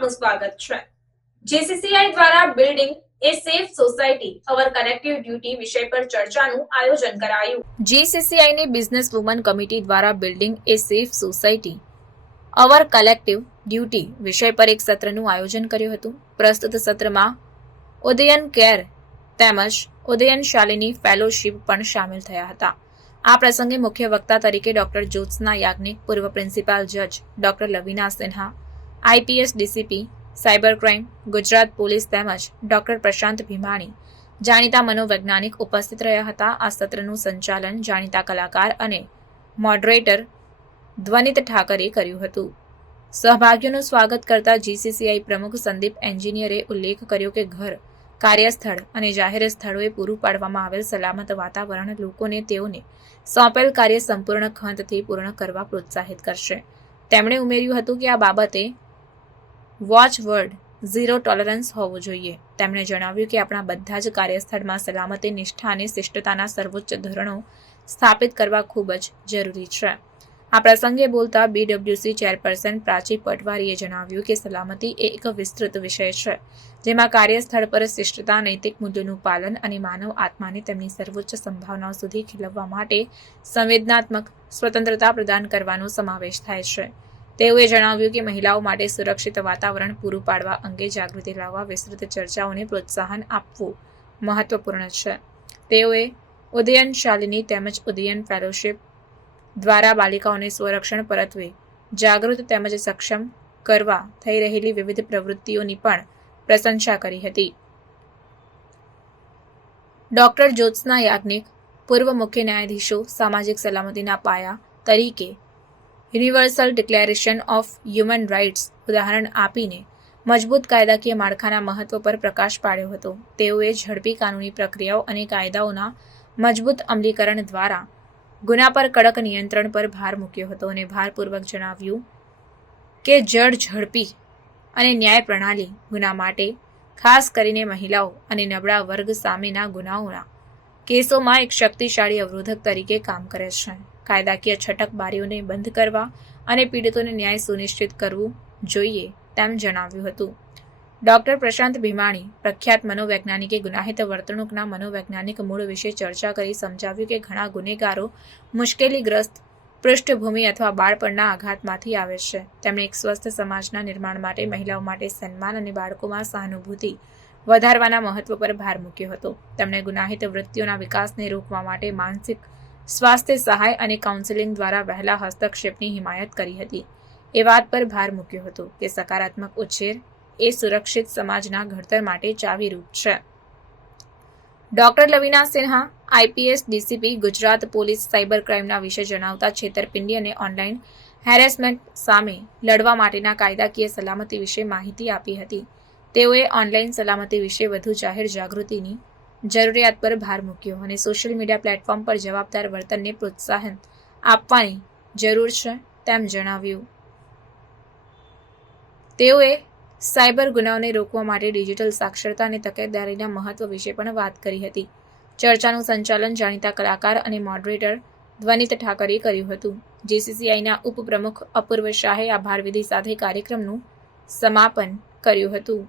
આપનું સ્વાગત છે। જીસીસીઆઈ દ્વારા બિલ્ડિંગ એ સેફ સોસાયટી અવર કલેક્ટિવ ડ્યુટી વિષય પર ચર્ચાનું આયોજન કરાયું। જીસીસીઆઈની બિઝનેસ વુમન કમિટી દ્વારા બિલ્ડિંગ એ સેફ સોસાયટી અવર કલેક્ટિવ ડ્યુટી વિષય પર એક સત્રનું આયોજન કર્યું હતું। પ્રસ્તુત સત્રમાં ઉદયન કેર તેમજ ઉદયન શાલિની ફેલોશિપ પણ સામેલ થયા હતા। આ પ્રસંગે મુખ્ય વક્તા તરીકે ડોક્ટર જ્યોત્સના યાજ્ઞિક, પૂર્વ પ્રિન્સિપાલ જજ doctor Lavina Sinha, IPS DCP cyber crime Gujarat police તેમજ ડોક્ટર પ્રશાંત ભીમાણી જાણીતા મનોવૈજ્ઞાનિક ઉપસ્થિત રહ્યા હતા। આ સત્રનું સંચાલન જાણીતા કલાકાર અને મોડરેટર ધ્વનિત ઠાકરે કર્યું હતું। સહભાગીઓનું સ્વાગત કરતા જીસીસીઆઈ પ્રમુખ સંદીપ એન્જિનિયરે ઉલ્લેખ કર્યો કે ઘર, કાર્યસ્થળ અને જાહેર સ્થળોએ પૂરું પાડવામાં આવેલ સલામત વાતાવરણ લોકોને તેઓને સોંપેલ કાર્ય સંપૂર્ણ ખંતથી પૂર્ણ કરવા પ્રોત્સાહિત કરશે। તેમણે ઉમેર્યું હતું કે આ બાબતે વોચવર્ડ ઝીરો ટોલરન્સ હોવું જોઈએ। તેમણે જણાવ્યું કે આપણા બધા જ કાર્યસ્થળમાં સલામતી, નિષ્ઠા અને શિષ્ટતાના સર્વોચ્ચ ધોરણો સ્થાપિત કરવા ખૂબ જ જરૂરી છે। આ પ્રસંગે બોલતા બીડબ્લ્યુસી ચેરપર્સન પ્રાચી પટવારીએ જણાવ્યું કે સલામતી એ એક વિસ્તૃત વિષય છે, જેમાં કાર્યસ્થળ પર શિષ્ટતા, નૈતિક મૂલ્યોનું પાલન અને માનવ આત્માને તેમની સર્વોચ્ચ સંભાવનાઓ સુધી ખીલવવા માટે સંવેદનાત્મક સ્વતંત્રતા પ્રદાન કરવાનો સમાવેશ થાય છે। તેઓએ જણાવ્યું કે મહિલાઓ માટે સુરક્ષિત વાતાવરણ પૂરું પાડવા અંગે જાગૃતિ લાવવા વિસ્તૃત ચર્ચાઓને પ્રોત્સાહન આપવું મહત્વપૂર્ણ છે। તેઓએ ઉદયન શાલિની તેમજ ઉદયન ફેલોશિપ દ્વારા બાલિકાઓને સ્વરક્ષણ પરત્વે જાગૃત તેમજ સક્ષમ કરવા થઈ રહેલી વિવિધ પ્રવૃત્તિઓની પણ પ્રશંસા કરી હતી। ડોક્ટર જ્યોત્સના યાજ્ઞિક, પૂર્વ મુખ્ય ન્યાયાધીશો સામાજિક સલામતીના પાયા તરીકે universal declaration of human rights ઉદાહરણ આપીને મજબૂત કાયદાકીય માળખાના મહત્વ પર પ્રકાશ પાડ્યો હતો। તેઓએ ઝડપી કાનૂની પ્રક્રિયાઓ અને કાયદાઓના મજબૂત અમલીકરણ દ્વારા ગુના પર કડક નિયંત્રણ પર ભાર મૂક્યો હતો અને ભારપૂર્વક જણાવ્યું કે ઝડપી અને ન્યાય પ્રણાલી ગુના માટે, ખાસ કરીને મહિલાઓ અને નબળા વર્ગ સામેના ગુનાઓના કેસોમાં એક શક્તિશાળી અવરોધક તરીકે કામ કરે છે। કાયદાકીય છટકબારીઓને બંધ કરવા અને પીડિતોને ન્યાય સુનિશ્ચિત કરવું જોઈએ તેમ જણાવ્યું હતું। ડોક્ટર પ્રશાંત ભીમાણી, પ્રખ્યાત મનોવૈજ્ઞાનિકે ગુનાહિત વર્તણૂકના મનોવૈજ્ઞાનિક મૂળ વિશે ચર્ચા કરી સમજાવ્યું કે ઘણા ગુનેગારો મુશ્કેલીગ્રસ્ત પૃષ્ઠભૂમિ અથવા બાળપણના આઘાતમાંથી આવે છે। તેમણે એક સ્વસ્થ સમાજના નિર્માણ માટે મહિલાઓ માટે સન્માન અને બાળકોમાં સહાનુભૂતિ વધારવાના મહત્વ પર ભાર મૂક્યો હતો। તેમણે ગુનાહિત વૃત્તિઓના વિકાસને રોકવા માટે માનસિક સ્વાસ્થ્ય સહાય અને કાઉન્સેલિંગ દ્વારા વહેલા હસ્તક્ષેપની હિમાયત કરી હતી। એ વાત પર ભાર મૂક્યો હતો કે સકારાત્મક ઉછેર એ સુરક્ષિત સમાજના ઘડતર માટે ચાવીરૂપ છે। Doctor Lavina Sinha, IPS DCP Gujarat police સાયબર ક્રાઇમના વિશે જણાવતા છેતરપિંડી અને ઓનલાઈન હેરેસમેન્ટ સામે લડવા માટેના કાયદાકીય સલામતી વિશે માહિતી આપી હતી। તેઓએ ઓનલાઈન સલામતી વિશે વધુ જાહેર જાગૃતિની જરૂરિયાત પર ભાર મૂક્યો અને સોશિયલ મીડિયા પ્લેટફોર્મ પર જવાબદાર વર્તનને પ્રોત્સાહન આપવાની જરૂર છે તેમ જણાવ્યું। તેઓએ સાયબર ગુનાઓને રોકવા માટે ડિજિટલ સાક્ષરતા અને તકેદારીના મહત્વ વિશે પણ વાત કરી હતી। ચર્ચાનું સંચાલન જાણીતા કલાકાર અને મોડરેટર ધ્વનિત ઠાકરે કર્યું હતું। જીસીસીઆઈના ઉપપ્રમુખ અપૂર્વ શાહે આભાર વિધિ સાથે કાર્યક્રમનું સમાપન કર્યું હતું।